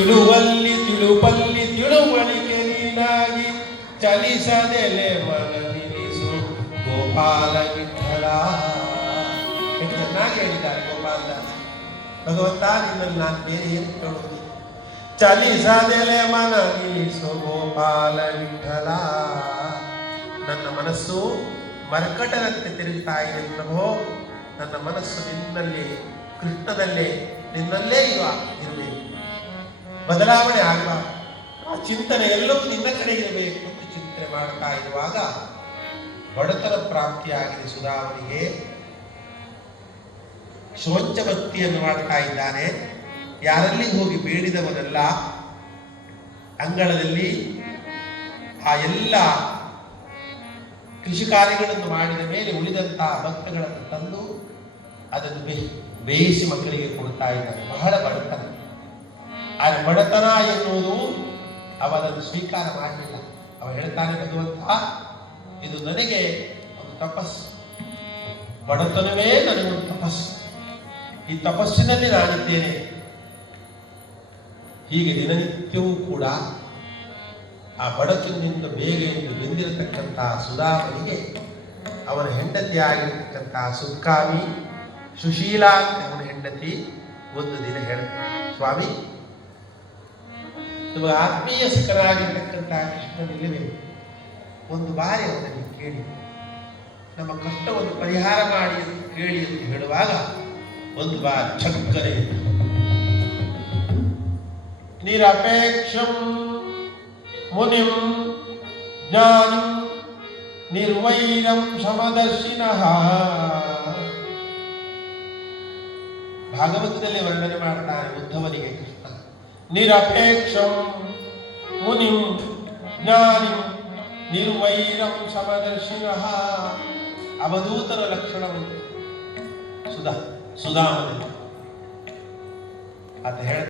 ತಿಳುವಲ್ಲಿ ತಿಳುವಳಿಕೆ ನೀನಾಗಿ ಚಲಿಸದೆಲೆ ಮನ ನಿಲ್ಲಿಸು ಗೋಪಾಲ ವಿಠಲ. ಚೆನ್ನಾಗಿ ಹೇಳಿದ್ದಾರೆ ಗೋಪಾಲದಾಸ. ಭಗವಂತ ನಿನ್ನಲ್ಲಿ ನಾನು ಬೇರೆ ಏನು ಕೇಳೋದು? ಚಲಿಸದೆಲೆ ಮನ ನಿಲ್ಲಿಸು ಗೋಪಾಲ ವಿಠಲ. ನನ್ನ ಮನಸ್ಸು ಮರ್ಕಟದಂತೆ ತಿರುಗ್ತಾ ಇದೆ ಪ್ರಭೋ. ನನ್ನ ಮನಸ್ಸು ನಿನ್ನಲ್ಲಿ, ಕೃಷ್ಣನಲ್ಲೇ, ನಿನ್ನಲ್ಲೇ ಇರಬೇಕು. ಬದಲಾವಣೆ ಆಗಬಾರ್ದು. ಆ ಚಿಂತನೆ ಎಲ್ಲವೂ ನಿನ್ನ ಕಡೆ ಇರಬೇಕು ಅಂತ ಚಿಂತನೆ ಮಾಡ್ತಾ ಇರುವಾಗ ಬಡತನ ಪ್ರಾಪ್ತಿಯಾಗಿದೆ ಸುಧಾಮನಿಗೆ. ಶೋಚ ಭಕ್ತಿಯನ್ನು ಮಾಡ್ತಾ ಇದ್ದಾನೆ. ಯಾರಲ್ಲಿ ಹೋಗಿ ಬೇಡಿದವನೆಲ್ಲ ಅಂಗಳದಲ್ಲಿ ಆ ಎಲ್ಲ ಕೃಷಿ ಕಾರ್ಯಗಳನ್ನು ಮಾಡಿದ ಮೇಲೆ ಉಳಿದಂತಹ ಭಕ್ತಗಳನ್ನು ತಂದು ಅದನ್ನು ಬೇಯಿಸಿ ಮಕ್ಕಳಿಗೆ ಕೊಡ್ತಾ ಇದ್ದಾನೆ. ಬಹಳ ಬಡತನ. ಆ ಬಡತನ ಎನ್ನುವುದು ಅವನನ್ನು ಸ್ವೀಕಾರ ಮಾಡಲಿಲ್ಲ. ಅವ ಹೇಳ್ತಾನೆ, ಭಗವಂತ ಇದು ನನಗೆ ಒಂದು ತಪಸ್ಸು, ಬಡತನವೇ ನನಗೊಂದು ತಪಸ್ಸು, ಈ ತಪಸ್ಸಿನಲ್ಲಿ ನಾನಿದ್ದೇನೆ. ಹೀಗೆ ದಿನನಿತ್ಯವೂ ಕೂಡ ಆ ಬಡತನದಿಂದ ಬೇಗ ಎಂದು ಬೆಂದಿರತಕ್ಕಂತಹ ಸುಧಾಮನಿಗೆ ಅವನ ಹೆಂಡತಿ ಆಗಿರತಕ್ಕಂತಹ ಸುಖಾಮಿ ಸುಶೀಲ ಅಂತ ಅವನ ಹೆಂಡತಿ ಒಂದು ದಿನ ಹೇಳ್ತಾನೆ, ಸ್ವಾಮಿ, ನಿಮ್ಮ ಆತ್ಮೀಯ ಸುಖರಾಗಿರ್ತಕ್ಕಂತಹ ಕೃಷ್ಣನಿಲ್ಲವೇ? ಒಂದು ಬಾರಿ ಅವನಲ್ಲಿ ಕೇಳಿ ನಮ್ಮ ಕಷ್ಟವನ್ನು ಪರಿಹಾರ ಮಾಡಿ ಎಂದು ಕೇಳಿ ಎಂದು ಹೇಳುವಾಗ ಒಂದು ಬಾರಿ ಚಕ್ಕರೆ ನಿರಪೇಕ್ಷಂ ಮುನಿಂ ಜ್ಞಾನಿಂ ನಿರ್ವೈರಂ ಸಮದರ್ಶಿನಃ. ಭಾಗವತದಲ್ಲಿ ವರ್ಣನೆ ಮಾಡ್ತಾನೆ ಉದ್ಧವನಿಗೆ ಕೃಷ್ಣ. ನಿರಪೇಕ್ಷಂ ಮುನಿಂ ಜ್ಞಾನಿಂ ನಿರ್ವೈರಂ ಸಮದರ್ಶಿನಃ. ಅವಧೂತರ ಲಕ್ಷಣವನ್ನು ಸುಧಾಮದಲ್ಲಿ ಆತ ಹೇಳ